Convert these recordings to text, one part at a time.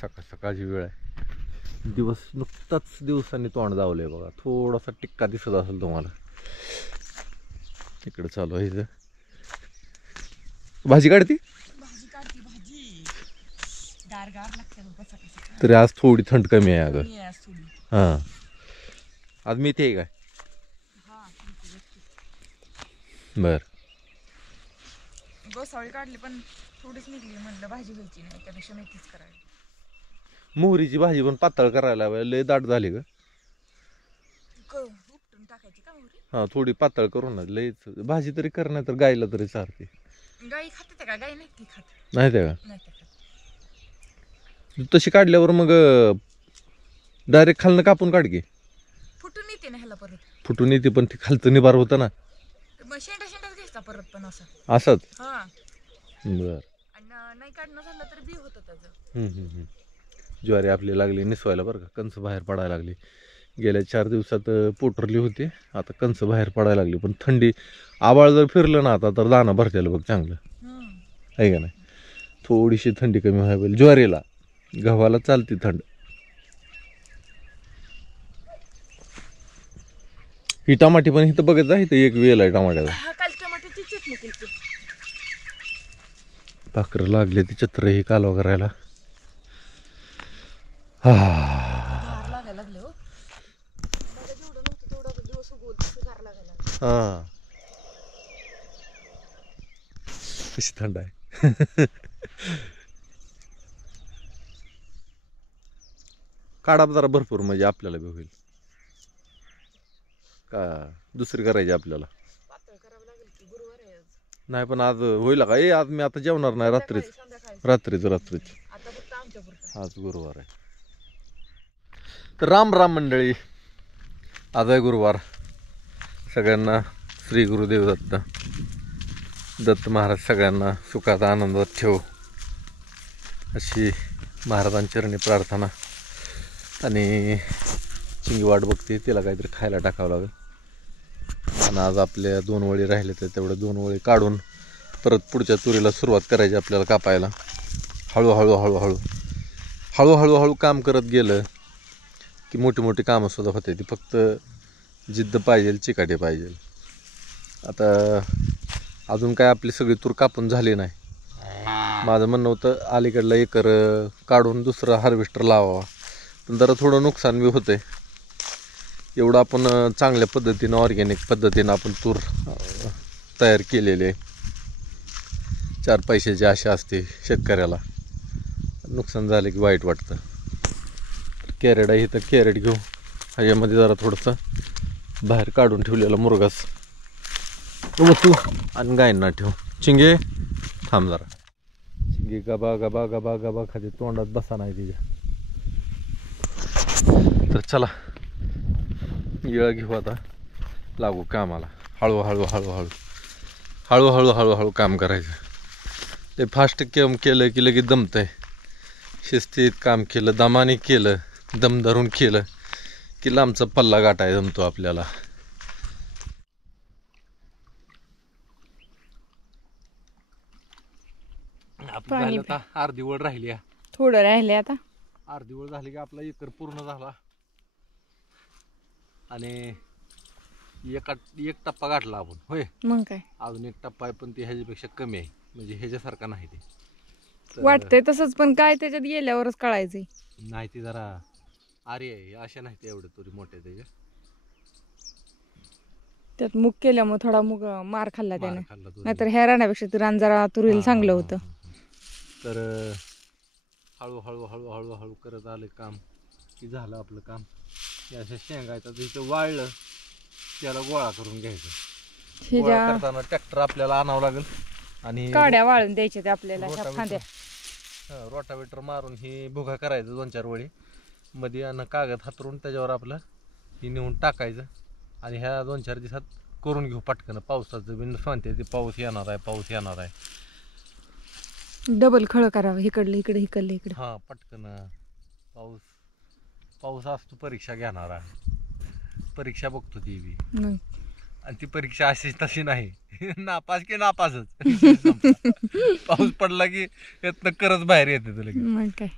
सकाळ सकाळची वेळ आहे. दिवस नुकताच दिवसांनी तोंड दावलंय बघा. थोडासा टिक्का दिसत असेल तुम्हाला. इकडे चालू आहे इथं भाजी काढती. तरी आज थोडी थंड कमी आहे अगं. हां आज मेथी आहे काय? बर गोसावळी काढली पण थोडीच निघली. म्हणलं भाजी व्हायची नाही त्यापेक्षा मेथीच करावी. मोहरीची भाजी पण पातळ करायला हवी. लय दाट झाली ग. उपटून टाकायची का मोहरी? हा थोडी पातळ करून ना. लयच भाजी तरी कर नाही तर गायला तरी चालते. गाई खाते का? गाई नाही ती खात. नाही ते का नाही खात. तशी काढल्यावर मग डायरेक्ट खालनं कापून काढ की. फुटून येते ना ह्याला परत. फुटून येते पण ती खालचं निबार होतं ना. मग शेंडाच घ्यायचा परत पण असं. असंच. हा बर. आणि नाही काढणं झालं तर बी होतं त्याचं. ज्वारी आपली लागली निसवायला बरं का. कंस बाहेर पडायला लागली. गेल्या 4 दिवसात पोटरली होती. आता कंस बाहेर पडायला लागली. पण थंडी आबाळ जर फिरलं ना आता तर दाणं भरतेलं बघ चांगलं आहे का नाही. थोडीशी थंडी कमी व्हायला पाहिजे. ज्वारीला गव्हाला चालती थंड. ही टमाटी पण इथं बघत जा. इथं एक वेल आहे टमाट्याचा. काल टमाट्याची चटणी केली. भाकर लागले ती छत्र ही कालवा करायला. हा लागायला लागले हो. जेवढं नव्हतं तेवढं दिवस उगवल तसं गार लागायला लागलं. हा कशी थंड आहे. काढा जरा भरपूर म्हणजे आपल्याला बी होईल. का दुसरी करायची आपल्याला. पातळ करावं लागेल की. गुरुवार आहे आज. नाही पण आज होईल का. आज मी आता जेवणार नाही. रात्रीच संध्याकाळी रात्रीच आता फक्त आमच्या पुरतं. आज गुरुवार आहे. तर राम राम मंडळी. आज आहे गुरुवार. सगळ्यांना श्री गुरुदेव दत्त. दत्त महाराज सगळ्यांना सुखात आनंदात ठेव अशी महाराजांचरणी प्रार्थना. आणि चिंगी वाट बघते. तिला काहीतरी खायला टाकावं लागेल. आणि आज आपल्या 2 वळी राहिले तर तेवढ्या 2 वळी काढून परत पुढच्या तुरीला सुरुवात करायची आपल्याला कापायला. हळूहळू काम करत गेलं की मोठी मोठी कामंसुद्धा होते. ती फक्त जिद्द पाहिजे, चिकाटी पाहिजे. आता अजून काय आपली सगळी तूर कापून झाली नाही. माझं म्हणणं होतं अलीकडला एकर काढून दुसरा हार्वेस्टर लावावा. पण जरा थोडं नुकसान बी होतं. एवढं आपण चांगल्या पद्धतीनं ऑर्गॅनिक पद्धतीनं आपण तूर तयार केलेले. 4 पैशाची आशा असते शेतकऱ्याला. नुकसान झालं की वाईट वाटतं. कॅरेट आहे तर कॅरेट घेऊ. ह्याच्यामध्ये जरा थोडंसं बाहेर काढून ठेवलेला मुरगास तू आणि गायंना ठेव. चिंगे थांब जरा. चिंगे गबा गबा गबा गबा खाली तोंडात बसा नाही तिच्या. तर चला येळ घेऊ आता. लागू कामाला. हळूहळू काम करायचं. ते फास्ट केलं की लगेच दमतंय. शिस्तीत काम केलं, दमाने केलं, दम धरून केलं की लांबचा पल्ला गाठाय जमतो आपल्याला. आता अर्धी वळ राहिली. थोडं राहिले आता. अर्धी वळ झाली की आपला एकर पूर्ण झाला. आणि एक टप्पा गाठला आपण. होय मग काय. अजून एक टप्पा आहे पण ती ह्याच्यापेक्षा कमी आहे. म्हणजे ह्याच्यासारखा नाही ते. वाटतंय तसंच पण काय त्याच्यात गेल्यावरच कळायचंय. नाही ती जरा आरी आहे. अशा नाही ते एवढे तुरी मोठे त्याच्या. त्यात मूग केल्यामुळे थोडा मूग मार खाल्ला त्याने. खाल्ला तुरी. नाहीतर ह्या रानापेक्षा ते रान जरा तुरीला चांगलं होतं. तर हळूहळू करत आलं काम की झालं आपलं काम. अशा शेंगायचं तिथं वाळलं त्याला गोळा करून घ्यायचं. गोळा करताना ट्रॅक्टर आपल्याला आणावं लागेल. आणि काड्या वाळून द्यायच्या ते आपल्याला. खांद्या रोटावेटर मारून ही भुगा करायचं 2-4 वळी मध्ये. आणि कागद हातरून त्याच्यावर आपलं ही नेऊन टाकायचं. आणि ह्या 2-4 दिवसात करून घेऊ पटकन. पावसाचं बिन सांगते ते पाऊस येणार आहे. डबल खळ करावं. इकडलं इकडे. हा पटकन. पाऊस असतो परीक्षा घेणारा. परीक्षा बघतो ती बी. आणि ती परीक्षा अशी तशी नाही. नापास की नापासच. पाऊस पडला की यातनं करच बाहेर येते तुला. मग काय.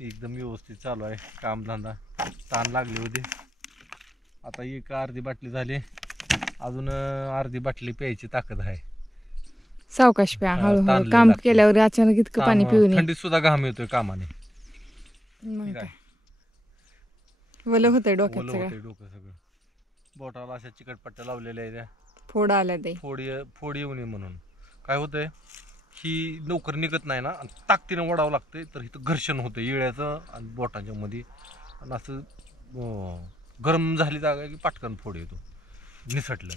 एकदम व्यवस्थित चालू आहे कामधंदा. ताण लागली होती. आता एक अर्धी बाटली झाली, अजून अर्धी बाटली प्यायची ताकद आहे. सावकाश प्या, हा, हळूहळू ताणलेलं काम लागतं. केल्यावर अचानक इतकं पाणी पिऊन थंडीत सुद्धा घाम येतोय कामाने. मग काय? काय वलं होतंय ओलं डोक्यात सगळं. होतंय डोकं सगळं. बोटाला अशा चिकटपट्ट्या लावलेल्या आहेत त्या. फोड आल्या ते. फोड येऊ नये म्हणून. काय होतंय ही लवकर निघत नाही ना, आणि ताकदीनं वडावं लागतंय, तर इथं घर्षण होतं येळ्याचं आणि बोटांच्या मध्ये. आणि असं गरम झाली जागा की पटकन फोड येतो निसटलं.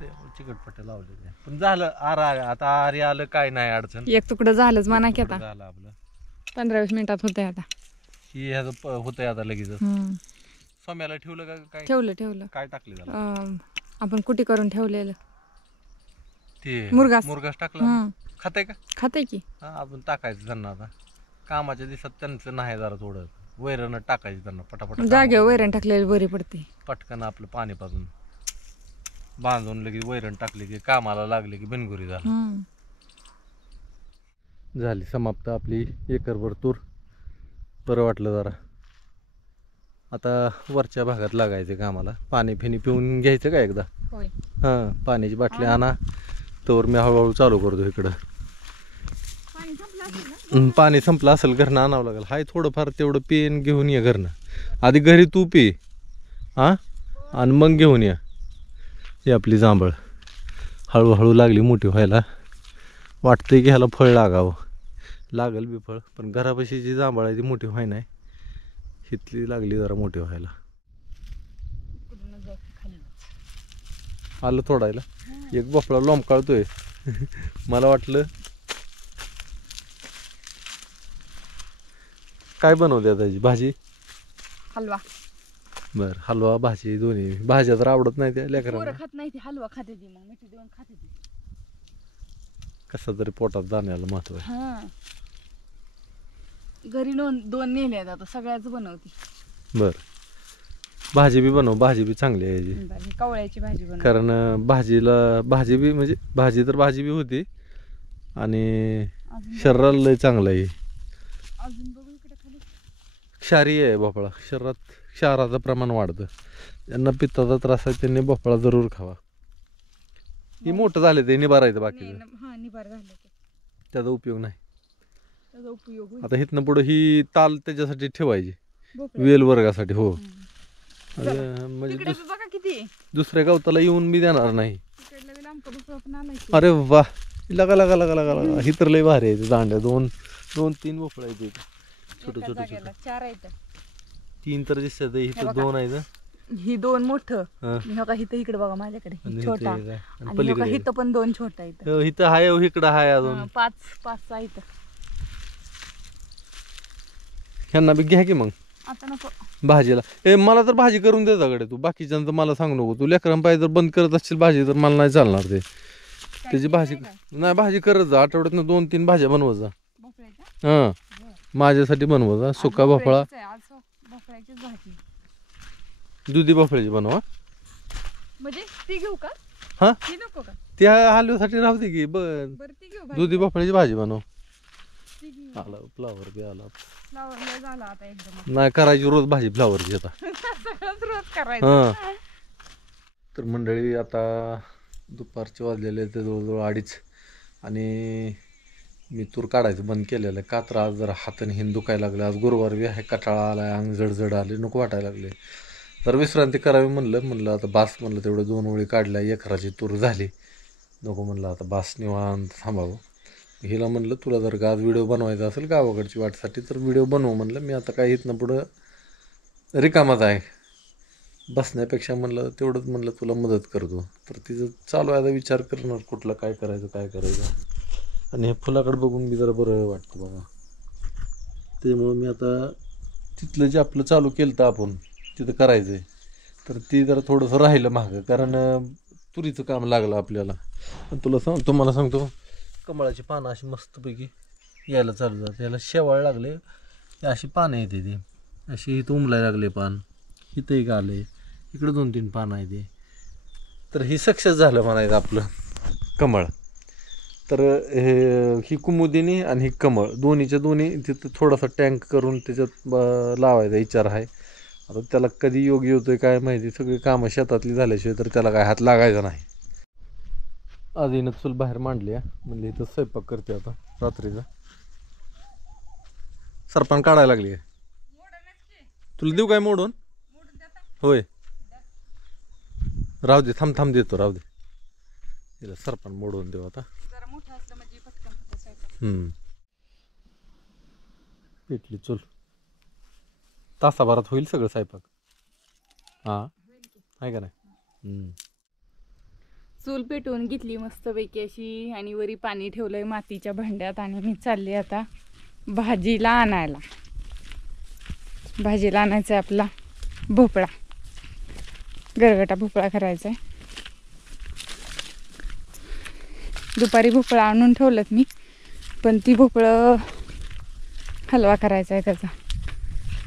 ते चिकटपट्ट्या लावलेल्या. पण झालं आता आरी आलं, काय नाही अडचण. एक तुकडं झालंच म्हणा की आता झालं आपलं. 15-20 मिनिटात होतंय आता. ही ह्याचं होतंय आता लगेच. हम्म. सोम्याला ठेवलं का काय? ठेवलं काय टाकले त्याला? आपण कुटी करून ठेवलेलं ते मुरगास टाकला. खाताय का? खाते की. हा, अजून टाकायचं त्यांना. आता कामाच्या दिवसात त्यांचं नाही जरा थोडं वैरण टाकायचं त्यांना पटापट. जागेवर वैरण टाकलेली बरी पडते. पटकन आपलं पाणी पाजून बांधून लगेच वैरण टाकली की कामाला लागले की बिनगुरी झाली. झाली समाप्त आपली एकरभर तूर. बरं वाटलं जरा. आता वरच्या भागात लागायचं कामाला. पाणी फिनी पिऊन घ्यायचं का एकदा? होय. हां, पाण्याची बाटली आणा, तर मी हळूहळू चालू करतो इकडं. पाणी संपलं असेल घरनं आणावं लागेल. हाय थोडंफार तेवढं पेन घेऊन ये घरनं. आधी घरी तू पी, हां, आणि मग घेऊन ये. ही आपली जांभळ हळूहळू लागली मोठी व्हायला. वाटतंय की ह्याला फळ लागावं. लागल बी फळ, पण घरापाशी जी जांभळ आहे ती मोठी व्हाय नाही. हितली लागली जरा मोठी व्हायला. आलं तोडायला. एक भोपळा लोंबकाळतोय. मला वाटलं काय बनवते त्याची भाजी? हलवा. बर, हलवा भाजी दोन्ही. भाज्या तर आवडत नाही त्या लेकरांना. खात नाही ती, हलवा खाते ती. मग मिठी देऊन खाते ती. कसा तरी पोटात जाण्याला महत्व आहे. घरी दोन नेले आहेत आता, सगळ्याच बनवते. बर, भाजी बी बनव. भाजी बी चांगली आहे याची. कवळ्याची भाजी बनव. कारण भाजी बी म्हणजे भाजी बी होती आणि शरीराला लय चांगलं आहे. अजून बघू इकडे खाली. क्षारीय आहे भोपळा. शरीरात क्षाराचं प्रमाण वाढतं. ज्यांना पित्ताचा त्रास आहे त्यांनी भोपळा जरूर खावा. ही मोठं झाले ते निभारायचं बाकीचं. निभार झालं त्याचा उपयोग नाही. त्याचा उपयोग होईल. आता इथनं पुढं ही ताल त्याच्यासाठी ठेवायची, वेल वर्गासाठी. हो, म्हणजे बघा किती दुसऱ्या गवताला येऊन बी देणार नाही. तिकडलं बी लांब भोपळा पण आणायचं. अरे वा, लगा ही तर लय भारी आहे. दांड्या दोन तीन भोपळा आहेत छोटे छोटे छोटे. 4 आहेत. 3 तर दिसत. इथं 2 आहेत. ही 2 मोठं. हिथं इकडे बघा माझ्याकडे छोटा. आणि हिथं पण 2 छोटा आहेत. इथं हाय, इकडं हाय अजून 5 आहेत. ह्यांना बी घ्या की मग आता नको भाजीला. मला तर भाजी करून दे कडे तू. बाकीच्यांचं मला सांगू नको. तू लेकरां पाहिजे जर बंद करत असशील भाजी तर मला नाही चालणार ते. त्याची भाजी नाही, भाजी करत जा. आठवड्यातनं 2-3 भाज्या बनवत जा. हां, माझ्यासाठी बनवत जा. सुका भोपळा, दुधी भोपळ्याची बनवा. म्हणजे ती घेऊ का? हा, ती नको का? त्या हलव्यासाठी राहते की. दुधी भोपळ्याची भाजी बनव. आला फ्लावर बी आला. नाही करायची रोज भाजी फ्लावरची आता. हां, तर मंडळी आता दुपारचे वाजलेले ते जवळजवळ 2:30 आणि मी तूर काढायचं बंद केलेलं. का तर आज जरा हाताने हिंद दुखायला लागले. आज गुरुवार बी आहे. कटाळा आला, अंग जडजड आले, नको वाटायला लागले. तर विश्रांती करावी म्हणलं आता बास. म्हणलं तेवढं 2 ओळी काढल्या, एकराची तूर झाली. नको म्हणलं आता बास, निवांत थांबावं. हिला म्हणलं तुला जर का आज व्हिडिओ बनवायचा असेल गावाकडची वाटसाठी तर व्हिडिओ बनवू म्हणलं. मी आता काय इथनं पुढं रिकामाच आहे. बसण्यापेक्षा म्हणलं तेवढंच म्हणलं तुला मदत करतो. तर तिचं चालू आहे आता विचार करणार कुठलं काय करायचं. आणि हे फुलाकडे बघून मी जरा बरं वाटतं बघा. त्यामुळं मी आता तिथलं जे आपलं चालू केलं तर आपण तिथं करायचं आहे, तर ती जरा थोडंसं राहिलं मागं. कारण तुरीचं काम लागलं आपल्याला. तुम्हाला सांगतो कमळाची पानं अशी मस्तपैकी यायला चालू जाते. याला शेवाळ लागले, अशी पानं येते ती अशी. इथं उमलायला लागले पान. इथं एक आलं आहे, इकडं 2-3 पानं आहे ते. तर ही सक्सेस झालं म्हणायचं आपलं कमळ. तर ही कुमुदिनी आणि ही कमळ दोन्हीच्या दोन्ही तिथं थोडासा टँक करून त्याच्यात लावायचा विचार आहे. आता त्याला कधी योग्य येतोय काय माहिती, सगळी कामं शेतातली झाल्याशिवाय तर त्याला काय हात लागायचा नाही. आधीनं चूल बाहेर मांडली आहे, म्हणजे इथं स्वयंपाक करते आता रात्रीचा. सरपण काढायला लागली आहे. तुला देऊ काय मोडून? होय राहू दे, थांब देतो, राहू दे. तिला सरपण मोडून देऊ आता. जरा मोठं असलं म्हणजे पटकन होतं स्वयंपाक. पेटली चूल, तासाभरात होईल सगळं स्वयंपाक. हां आहे का नाही? चूल पेटवून घेतली मस्तपैकी अशी आणि वरी पाणी ठेवलंय मातीच्या भांड्यात आणि मी चालली आता भाजीला आणायला. भाजीला आणायचा आहे आपला भोपळा, गरगटा भोपळा करायचा आहे. दुपारी भोपळा आणून ठेवलं मी, पण ती भोपळं हलवा करायचा आहे त्याचा.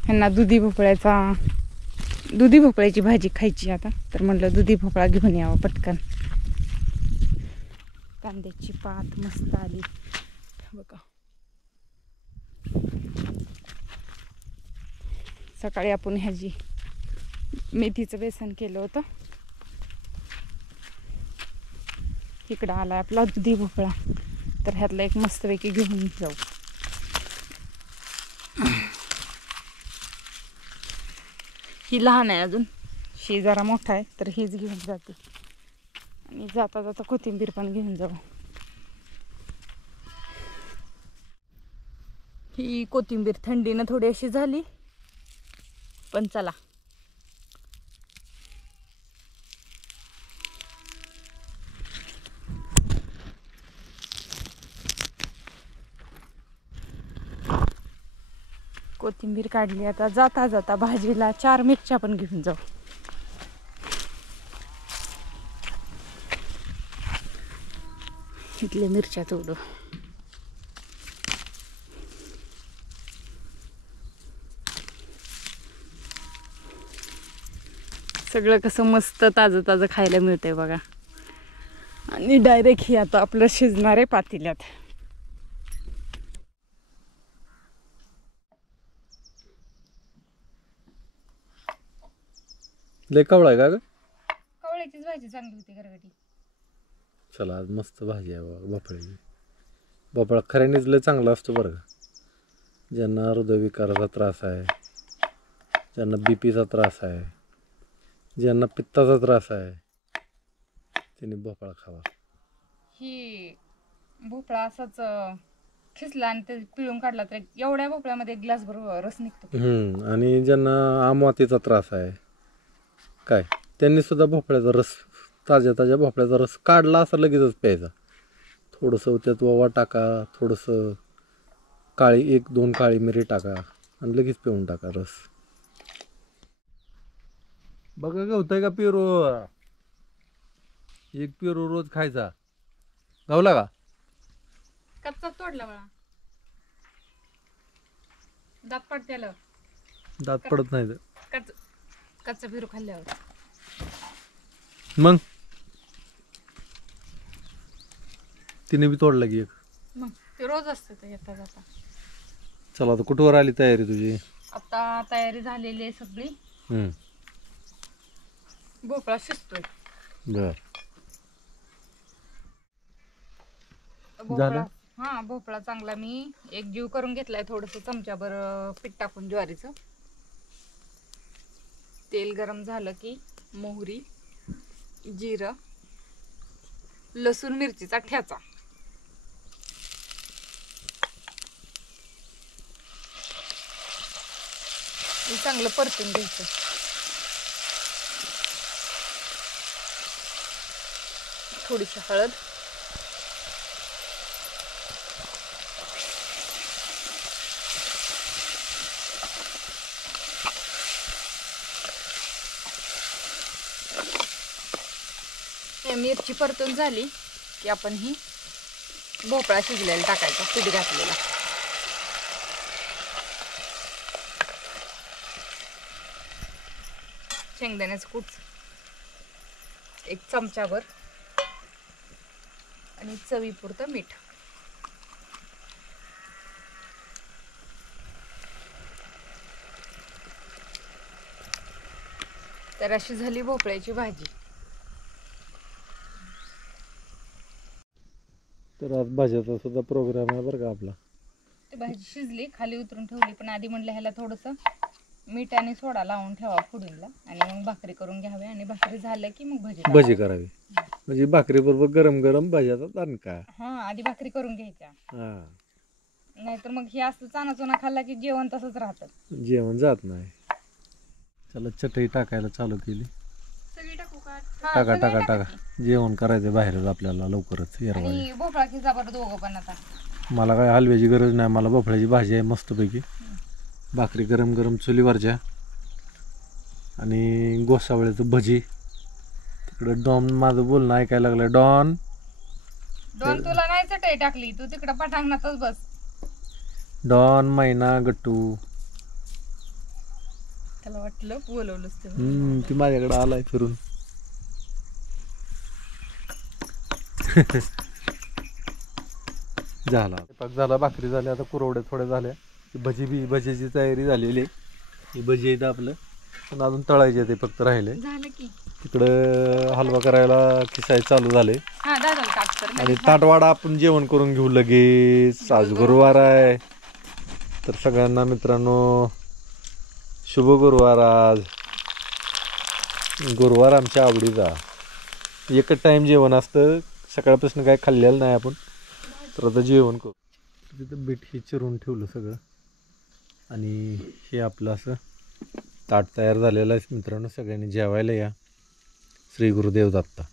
ह्यांना दुधी भोपळ्याची भाजी खायची आता, तर म्हटलं दुधी भोपळा घेऊन यावं पटकन. कांद्याची पात मस्त आली बघा. सकाळी आपण ह्याची मेथीचं बेसन केलं होतं. इकडं आला आपला दुधी भोपळा, तर ह्यातला एक मस्तपैकी घेऊन जाऊ. ही लहान आहे अजून, शी जरा मोठा आहे, तर हीच घेऊन जाते. आणि जाता जाता कोथिंबीर पण घेऊन जाऊ. ही कोथिंबीर थंडीनं थोडी अशी झाली, पण चला. कोथिंबीर काढली. आता जाता जाता भाजीला 4 मिरच्या पण घेऊन जाऊ. इथल्या मिरच्या तोडू. सगळं कसं मस्त ताजं ताजं खायला मिळतंय बघा. आणि डायरेक्ट ही आता आपलं शिजणारे पातेल्यात. लय कवळा आहे का ग? कवळ्याचीच भाजी चांगली होती गरगटी. चला आज मस्त भाजी आहे बाबा भोपळ्याची. भोपळा खऱ्यानेच लय चांगला असतो बरं का. ज्यांना हृदयविकाराचा त्रास आहे, ज्यांना बीपीचा त्रास आहे, ज्यांना पित्ताचा त्रास आहे, त्यांनी भोपळा खावा. ही भोपळा असाच खिसला आणि ते पिळून काढला तर एवढ्या भोपळ्यामध्ये 1 ग्लास भर रस निघतो. आणि ज्यांना आमवातीचा त्रास आहे काय, त्यांनी सुद्धा भोपळ्याचा रस, ताज्या ताज्या भोपळ्याचा रस काढला असा लगेचच प्यायचा. थोडंसं त्यात ओवा टाका, थोडंसं 1-2 काळी मिरी टाका आणि लगेच पिऊन टाका रस. बघा गवतंय का पेरू? एक पेरू रोज खायचा. गावला का? कच्चा तोडला मला, दात पडत्याला. दात पडत नाही कच्चा पेरू खाल्ल्यावर. मग तिने बी तोडला की एक. मग ते रोज असतं ते येता जाता. चला आता कुठवर आली तयारी तुझी? आता तयारी झालेली आहे सगळी. भोपळा शिजतोय. बर भोपळा, हा भोपळा चांगला मी एक जीव करून घेतलाय. थोडस चमच्याभर पीठ टाकून ज्वारीचं. तेल गरम झालं की मोहरी, जिरं, लसूण मिरचीचा ठेचा, हे चांगलं परतून घ्यायचं. थोडीशी हळद, मिरची परतून झाली की आपण ही भोपळा शिजलेला टाकायचा, पीठ घातलेला. शेंगदाण्याचं कूट 1 चमचाभर आणि चवीपुरतं मीठ. तर अशी झाली भोपळ्याची भाजी. तर आज भाज्याचा सुद्धा प्रोग्राम आहे बरं का आपला. ती भाजी शिजली, खाली उतरून ठेवली, पण आधी म्हणलं ह्याला थोडंसं मीठ आणि सोडा लावून ठेवा फोडणीला आणि मग भाकरी करून घ्यावी आणि भाकरी झालं की मग भजी करावी. म्हणजे भाकरी बरोबर गरम गरम भाज्याचा दणका. हा, आधी भाकरी करून घ्यायच्या. हा, नाहीतर मग हे असं चाना खाल्ला की जेवण तसंच राहतं. जेवण जात नाही. चला चटई टाकायला चालू केली. सगळी टाकू का? टाका टाका टाका. जेवण करायचं बाहेरच आपल्याला लवकरच. आणि भोपळा की बरं दोघं पण आता. मला काय हलव्याची गरज नाही, मला भोपळ्याची भाजी आहे मस्तपैकी. भाकरी गरम गरम चुलीवरच्या आणि गोसावळ्याचं भजी. तिकडे डॉन माझं बोलणं ऐकायला लागलं. डॉन तुला नाही चटई टाकली, तू तिकडं पटांगणातच बस. डॉन मैना गट्टू. त्याला वाटलं बोलवलंच ते. ती माझ्याकडे आलाय फिरून. झाला स्वयंपाक झाला, भाकरी झाल्या, आता कुरवड्या थोड्या झाल्या. भजीची तयारी झालेली आहे. ही भजी येतं आपलं, पण अजून तळायचे ते फक्त राहिले. झालं की तिकडं हलवा करायला किसाय चालू झाले. आणि ताटवाडा आपण जेवण करून घेऊ लगेच. आज गुरुवार आहे, तर सगळ्यांना मित्रांनो शुभ गुरुवार. आज गुरुवार आमच्या आवडीचा. एकच टाइम जेवण असतं, सकाळपासून काय खाल्लेलं नाही आपण, तर आता जेवण करू. तिथं बीट हे चिरून ठेवलं सगळं आणि हे आपलं असं ताट तयार झालेलं आहे मित्रांनो. सगळ्यांनी जेवायला या. श्री गुरुदेव दत्ता.